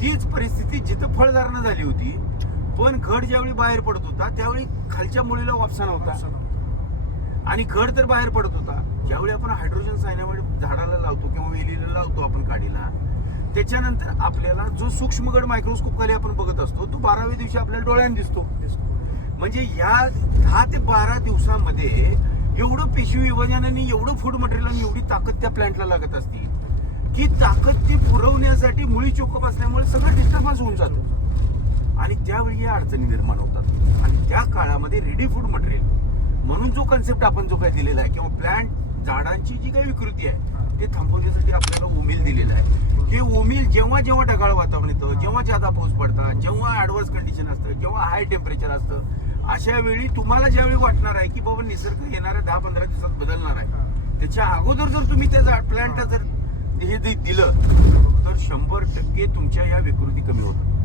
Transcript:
तीच परिस्थिती जिथं फळधारणा झाली होती पण घड ज्यावेळी बाहेर पडत होता त्यावेळी खालच्या मुलीला वापसा नव्हता. आणि घड तर बाहेर पडत होता. ज्यावेळी आपण हायड्रोजन सायनामाइड झाडाला लावतो किंवा वेलीला लावतो आपण काडीला त्याच्यानंतर आपल्याला जो सूक्ष्म घड मायक्रोस्कोप खाली आपण बघत असतो तो बाराव्या दिवशी आपल्याला डोळ्याने दिसतो. म्हणजे या दहा ते बारा दिवसामध्ये एवढं पेशवी विभाजन आणि एवढं फूड मटेरियल आणि एवढी ताकद त्या प्लांटला लागत असती की ताकद ती पुरवण्यासाठी मुळी चोकप असल्यामुळे सगळं डिस्टर्बन्स होऊन जातं. आणि त्यावेळी या अडचणी निर्माण होतात. आणि त्या काळामध्ये रेडी फूड मटेरियल म्हणून जो कन्सेप्ट आपण जो काही दिलेला आहे किंवा प्लांट झाडांची जी काही विकृती आहे ते थांबवण्यासाठी आपल्याला उमील दिलेला आहे. हे उमील जेव्हा जेव्हा ढगाळ वातावरण येतं जेव्हा जादा पाऊस पडतात जेव्हा ऍडव्हर्स कंडिशन असतं जेव्हा हाय टेम्परेचर असतं अशा वेळी तुम्हाला ज्यावेळी वाटणार आहे की बाबा निसर्ग येणाऱ्या दहा पंधरा दिवसात बदलणार आहे त्याच्या अगोदर जर तुम्ही त्या प्लांटला जर हे जे दिलं तर शंभर टक्के तुमच्या या विकृती कमी होतात.